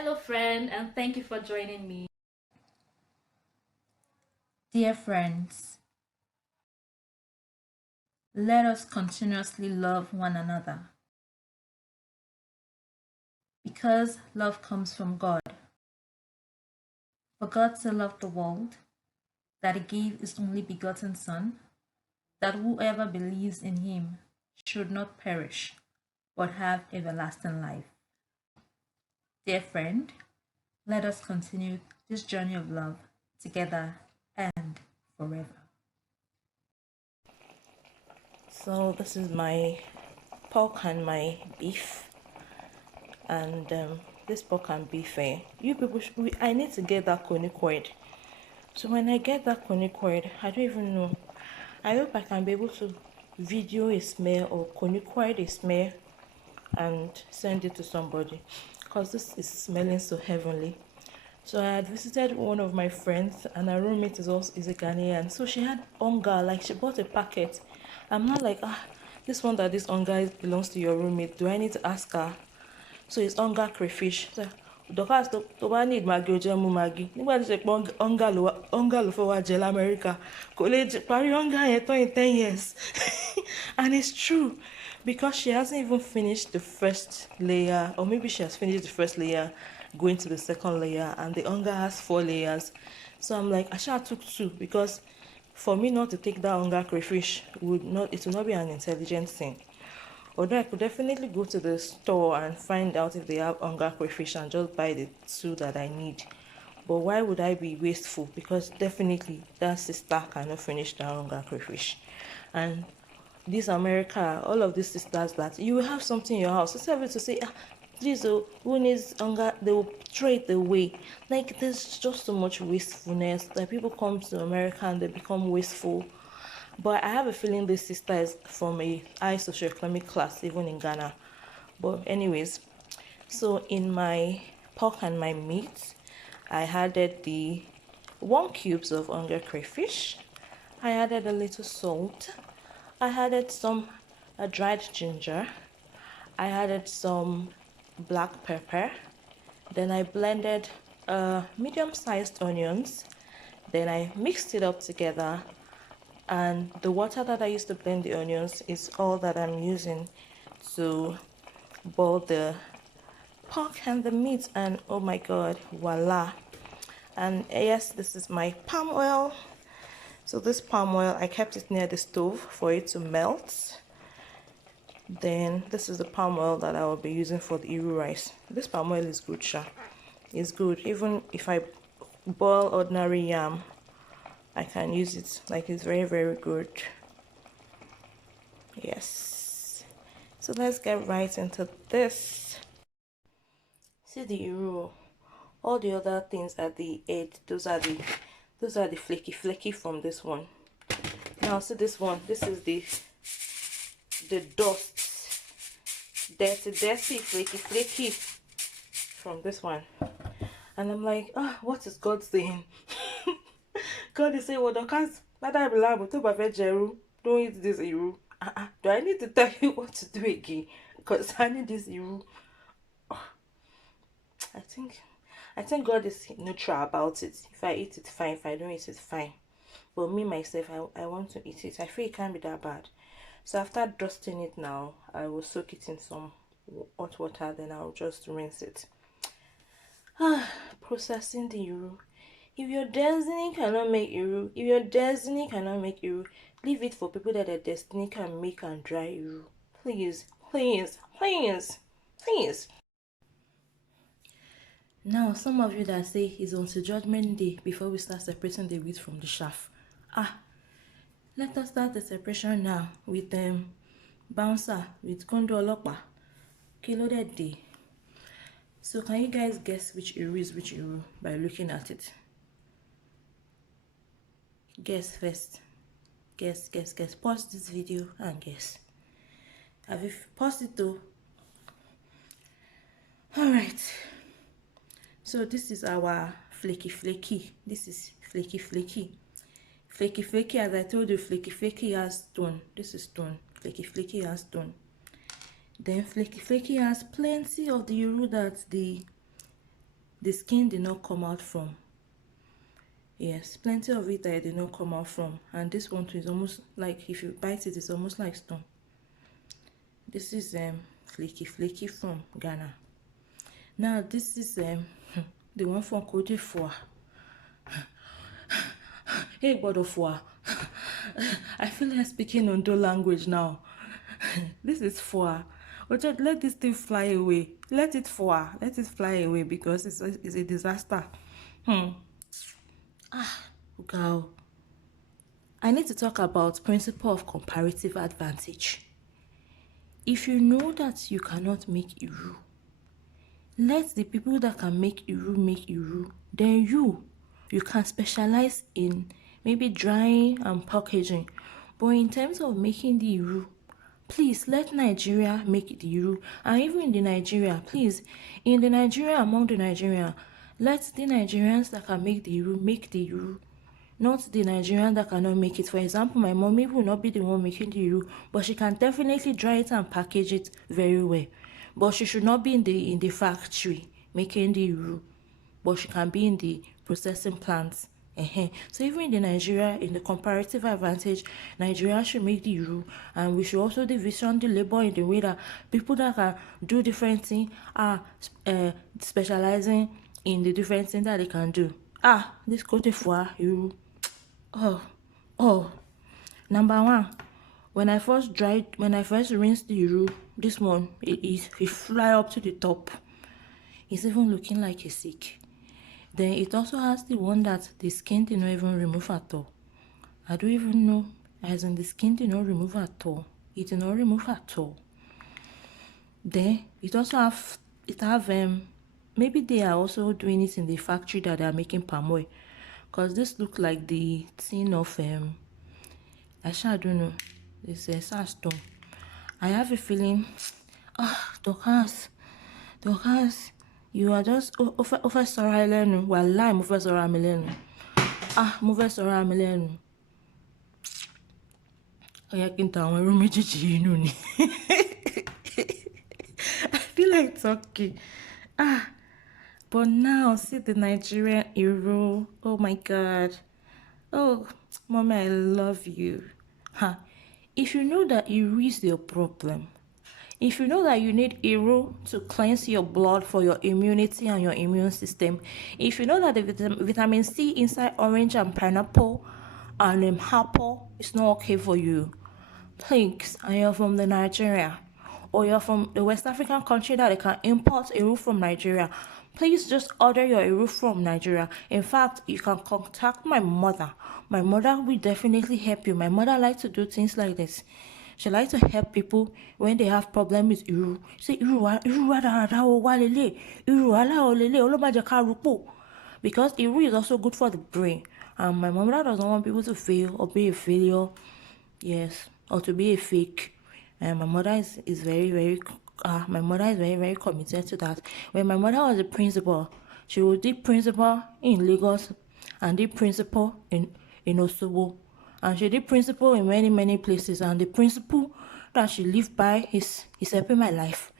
Hello friend, and thank you for joining me. Dear friends, let us continuously love one another because love comes from God. For God so loved the world that he gave his only begotten Son, that whoever believes in him should not perish but have everlasting life. Dear friend, let us continue this journey of love together and forever. So this is my pork and my beef, and this pork and beef, you people I need to get that conicoid. So when I get that conicoid, I don't even know, I hope I can be able to video a smell or conicoid a smell and send it to somebody, because this is smelling so heavenly. So I had visited one of my friends, and her roommate is a Ghanaian. So she had onga, like she bought a packet. I'm not like, this one that this onga belongs to your roommate. Do I need to ask her? So it's onga crayfish. So Dorcas tó bá need maggi ó jẹ́ mú maggi. Nígbà tí ṣe pé onga ló fẹ́ wá jẹ l'Amẹ́ríkà. Kò lè parí onga yẹn tán in 10 years. And it's true, because she hasn't even finished the first layer, or maybe she has finished the first layer, going to the second layer, and the onga has 4 layers. So I'm like, I should have took 2, because for me not to take that onga crayfish would not be an intelligent thing. Although I could definitely go to the store and find out if they have onga crayfish and just buy the 2 that I need. But why would I be wasteful? Because definitely that sister cannot finish that onga crayfish. And this America, all of these sisters that you will have something in your house, it's able to say, please, who needs hunger, they will throw it away. Like, there's just so much wastefulness. Like, people come to America and they become wasteful. But I have a feeling this sister is from a high socioeconomic class, even in Ghana. But anyways, so in my pork and my meat, I added the 1 cubes of hunger crayfish. I added a little salt. I added some dried ginger. I added some black pepper. Then I blended medium-sized onions. Then I mixed it up together, and the water that I used to blend the onions is all that I'm using to boil the pork and the meat. And oh my god, voila. And yes, this is my palm oil. So this palm oil, I kept it near the stove for it to melt. Then this is the palm oil that I will be using for the iru rice. This palm oil is good, sha. It's good. Even if I boil ordinary yam, I can use it. Like, it's very, very good. Yes. So let's get right into this. See the iru. All the other things at the edge, those are the flaky from this one. Now see this one. This is the dust, dirty, flaky from this one. And I'm like, what is God saying? God is saying, well, Dorcas, don't eat this iru. Do I need to tell you what to do again concerning this iru? I think God is neutral about it. If I eat it, fine. If I don't eat it, fine. But me myself, I want to eat it. I feel it can't be that bad. So after dusting it now, I will soak it in some hot water. Then I'll just rinse it. Processing the iru. If your destiny cannot make iru, leave it for people that their destiny can make and dry iru. Please. Now, some of you that say it's until Judgment Day before we start separating the wheat from the chaff. Let us start the separation now with bouncer, with Kondo Olopa, Kilode Day. So can you guys guess which iru is which iru by looking at it? Guess first. Guess. Pause this video and guess. Have you paused it though? Alright. So this is our flaky. This is flaky. Flaky, as I told you, flaky has stone. This is stone. Flaky has stone. Then flaky has plenty of the iru that the the skin did not come out from. Yes, plenty of it I did not come out from. And this one too is almost like, if you bite it, it's almost like stone. This is flaky from Ghana. Now this is the one from Cote d'Ivoire. Hey, God of War. I feel like speaking Ondo language now. This is foie. But just let this thing fly away. Let it foie. Let it fly away because it's a disaster. Girl. I need to talk about principle of comparative advantage. If you know that you cannot make Iru, let the people that can make Iru. Then you can specialize in maybe drying and packaging. But in terms of making the Iru, please let Nigeria make the Iru. And even in the Nigeria, please, in the Nigeria, among the Nigeria, let the Nigerians that can make the Iru, not the Nigerian that cannot make it. For example, my mommy will not be the one making the Iru, but she can definitely dry it and package it very well. But she should not be in the factory making the Iru, but she can be in the processing plants. So even in the Nigeria, in the comparative advantage, Nigeria should make the Iru, and we should also division the labor in the way that people that can do different things are specializing in the different things that they can do. This Cote d'Ivoire Iru. Number one, when I first rinsed the Iru, this one, it fly up to the top. It's even looking like a sick. Then it also has the one that the skin did not even remove at all. I don't even know, as in the skin did not remove at all. It did not remove at all. Then it also have maybe they are also doing it in the factory that they are making palm oil, because this look like the tin of I don't know, it's a stone. I have a feeling, Dorcas, you are just over sorry lenu. Wallahi mo fẹ́ sọ̀rọ̀ mi lẹ́nu. Mo fẹ́ sọ̀rọ̀ mi lẹ́nu. Ó yẹ kí n ta àwọn irú méjèèjì inú ni. I feel like talking. But now see the Nigerian Iru. Oh my God. Oh, mommy, I love you. If you know that Iru is your problem, if you know that you need Iru to cleanse your blood for your immunity and your immune system, if you know that the vitamin C inside orange and pineapple and apple is not okay for you, please, and you're from the Nigeria, or you're from the West African country that they can import Iru from Nigeria, please just order your Iru from Nigeria. In fact, you can contact my mother. My mother will definitely help you. My mother likes to do things like this. She likes to help people when they have problems with Iru. Say, because Iru is also good for the brain. And my mother doesn't want people to fail or be a failure. Yes, or to be a fake. And my mother is very, very very committed to that. When my mother was a principal, she was the principal in Lagos and the principal in Osogbo. And she did principal in many places. And the principle that she lived by is helping my life.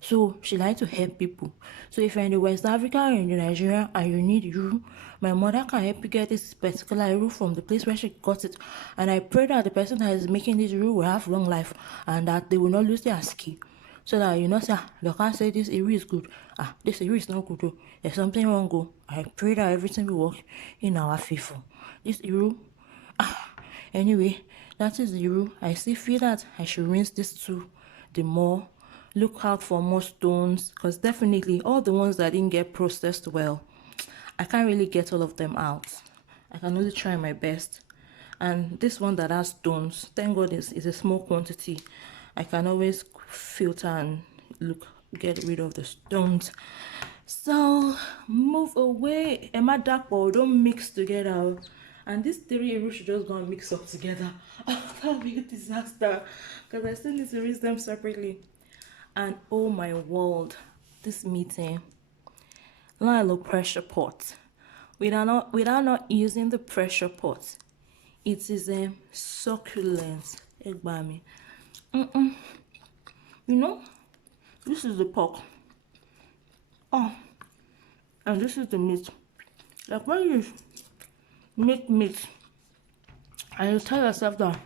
So she likes to help people. So if you're in the West Africa or in the Nigeria and you need Iru, my mother can help you get this particular Iru from the place where she got it. And I pray that the person that is making this Iru will have long life and that they will not lose their skill. So that you know, say, they can't say this Iru is good. This Iru is not good. Oh. There's something wrong. Oh. I pray that everything will work in our favor. This Iru, anyway, that is the Iru. I still feel that I should rinse this too. The more. Look out for more stones, because definitely all the ones that didn't get processed well, I can't really get all of them out. I can only try my best. And this one that has stones, thank God is a small quantity. I can always filter and get rid of the stones. So move away. Emma Dapo, don't mix together. And these three Iru should just go and mix up together. That would be a disaster, because I still need to rinse them separately. And oh my world, this meeting, little pressure pot. Without not using the pressure pot, it is a succulent egbami. You know, this is the pork. I And this is the meat. Like when you make meat and you tell yourself that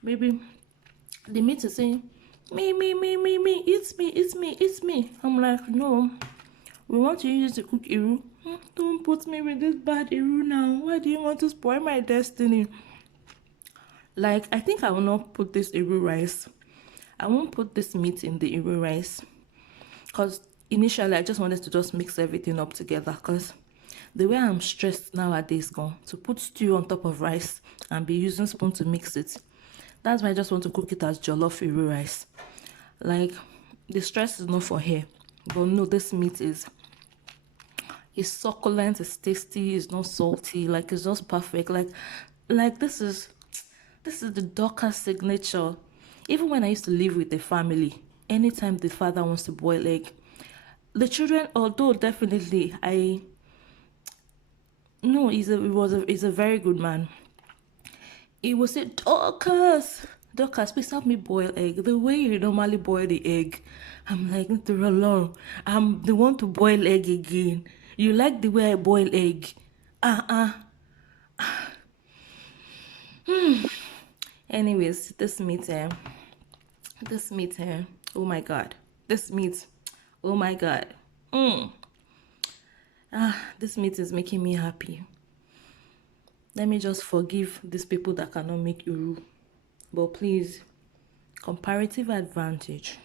maybe the meat is saying, me, it's me, it's me, it's me. I'm like, no, we want to use to cook iru. Don't put me with this bad iru now. Why do you want to spoil my destiny? Like, I think I will not put this iru rice. I won't put this meat in the iru rice. Because initially, I just wanted to just mix everything up together. Because the way I'm stressed nowadays, to put stew on top of rice and be using spoon to mix it. That's why I just want to cook it as jollof iru rice. Like, the stress is not for here. But no, this meat is... It's succulent, it's tasty, it's not salty. Like, it's just perfect. Like this is the Dorcas signature. Even when I used to live with the family, anytime the father wants to boil egg, the children, although definitely he's a very good man. He will say, Dorcas, please help me boil egg. The way you normally boil the egg. I'm like, I'm the one to boil egg again. You like the way I boil egg? Anyways, this meat, oh my god. This meat, oh my god. This meat is making me happy. Let me just forgive these people that cannot make iru. But please, comparative advantage.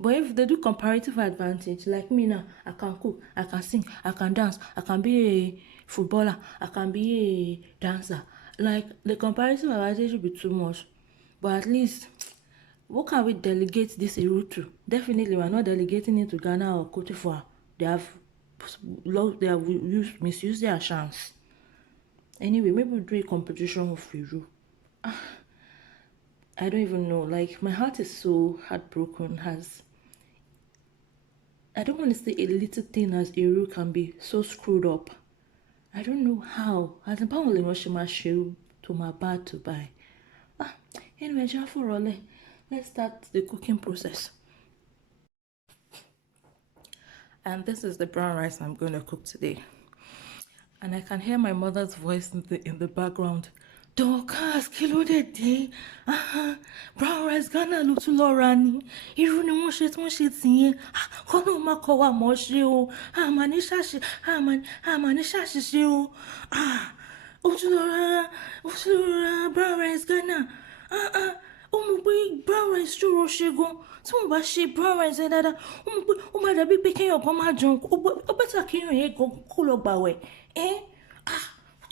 But if they do comparative advantage, like me now, I can cook, I can sing, I can dance, I can be a footballer, I can be a dancer. Like, the comparative advantage will be too much. But at least, what can we delegate this iru to? Definitely, we're not delegating it to Ghana or Cote d'Ivoire. They have misused their chance. Anyway, maybe we'll do a competition of iru. I don't even know. Like, my heart is so heartbroken. I don't want to say a little thing as iru can be so screwed up. I don't know how. As in, probably my shoe to my bad to buy. Anyway, let's start the cooking process. And this is the brown rice I'm going to cook today. And I can hear my mother's voice in the background. Dorcas, kí ló dé dé? Brown rice Ghana ló tún lọ ra ni. Irú ni wọ́n ṣe tí wọ́n ṣe tì yẹn. Kọ́nà má kọ́ wa mọ̀ ṣe o. Àmà ní ṣàṣìṣe o. Ó tún lọ ra brown rice Ghana. Ó mọ̀ pé brown rice ṣòro ṣe gan. Tí wọ́n bá ṣe brown rice yẹn dáadáa, ó mọ̀ pé ó máa dàbí pé kéèyàn kan máa jẹun. Ó bẹ́tà kéèyàn yẹn kó lọ gbàwẹ̀.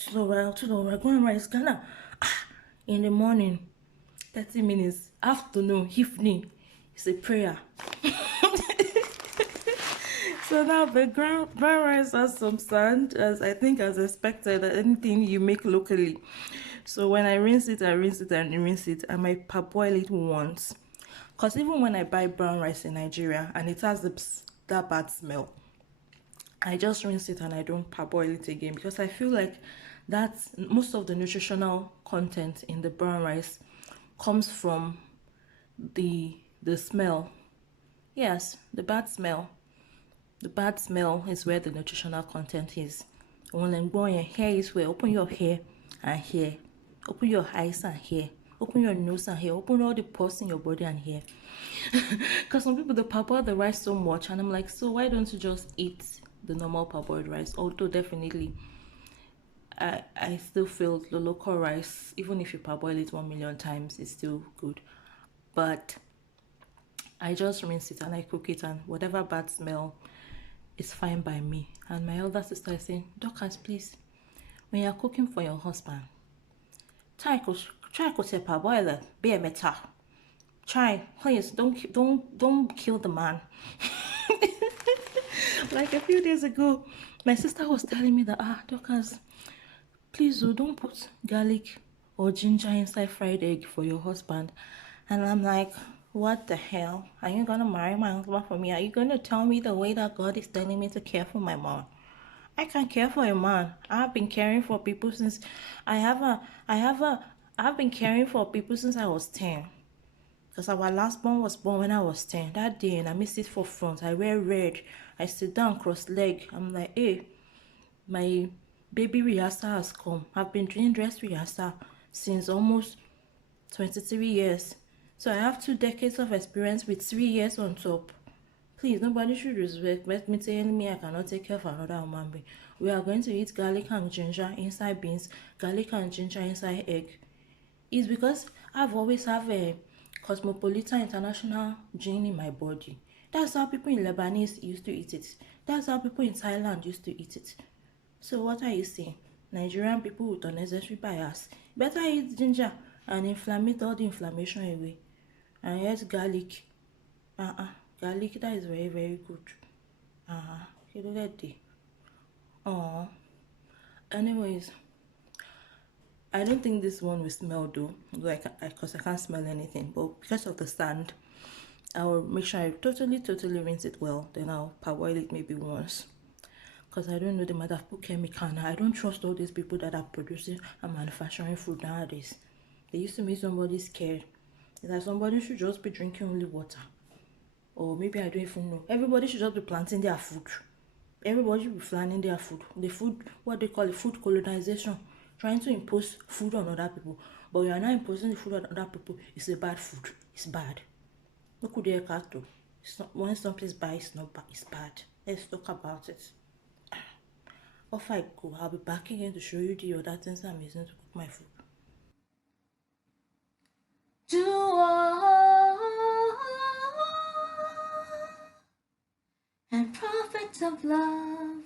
To the brown rice Ghana. In the morning, 30 minutes, afternoon, evening, it's a prayer. So now the brown rice has some sand, as expected, anything you make locally. So when I rinse it, I might parboil it once. Because even when I buy brown rice in Nigeria and it has that bad smell, I just rinse it and I don't parboil it again, because I feel like that's most of the nutritional content in the brown rice comes from the smell. Yes, the bad smell. The bad smell is where the nutritional content is. When I'm going, hair is where open your hair and hair, open your eyes and hair, open your nose and hair, open all the pores in your body and hair. Because some people, they parboil the rice so much, and I'm like, so why don't you just eat the normal parboiled rice? Although definitely I still feel the local rice, even if you parboil it 1,000,000 times, it's still good. But I just rinse it and I cook it, and whatever bad smell is fine by me. And my elder sister is saying, Dorcas, please, when you're cooking for your husband, try to parboil it, be a better. Try, please, don't kill the man. Like a few days ago, my sister was telling me that, Dorcas, please don't put garlic or ginger inside fried egg for your husband. And I'm like, what the hell? Are you gonna marry my husband for me? Are you gonna tell me the way that God is telling me to care for my mom? I can't care for a man. I've been caring for people since I've been caring for people since I was 10. Because our last born was born when I was 10. That day, and I missed it for front. I wear red. I sit down cross leg. I'm like, hey, my baby rehearsal has come. I've been doing dress rehearsal since almost 23 years. So I have 2 decades of experience with 3 years on top. Please, nobody should respect me telling me I cannot take care of another human being. We are going to eat garlic and ginger inside beans, garlic and ginger inside egg. It's because I've always have a cosmopolitan international gene in my body. That's how people in Lebanese used to eat it. That's how people in Thailand used to eat it. So what are you saying? Nigerian people with unnecessary bias. Better eat ginger and inflammate all the inflammation away. And yes, garlic. Garlic, that is very, very good. You look at it. Oh. Anyways, I don't think this one will smell though, like because I can't smell anything. But because of the sand, I will make sure I totally rinse it well. Then I'll parboil it maybe once. Because I don't know, they might have put chemical. Now I don't trust all these people that are producing and manufacturing food nowadays. They used to make somebody scared. It's like somebody should just be drinking only water. Or maybe I don't even know. Everybody should just be planting their food. Everybody should be planting their food. The food, what they call it, food colonization. Trying to impose food on other people. But you are not imposing the food on other people. It's a bad food. It's bad. Look who they are to. It's not, when something is bad, it's not bad. It's bad. Let's talk about it. Off I go. I'll be back again to show you the other things I'm using to cook my food. Do all and prophets of love.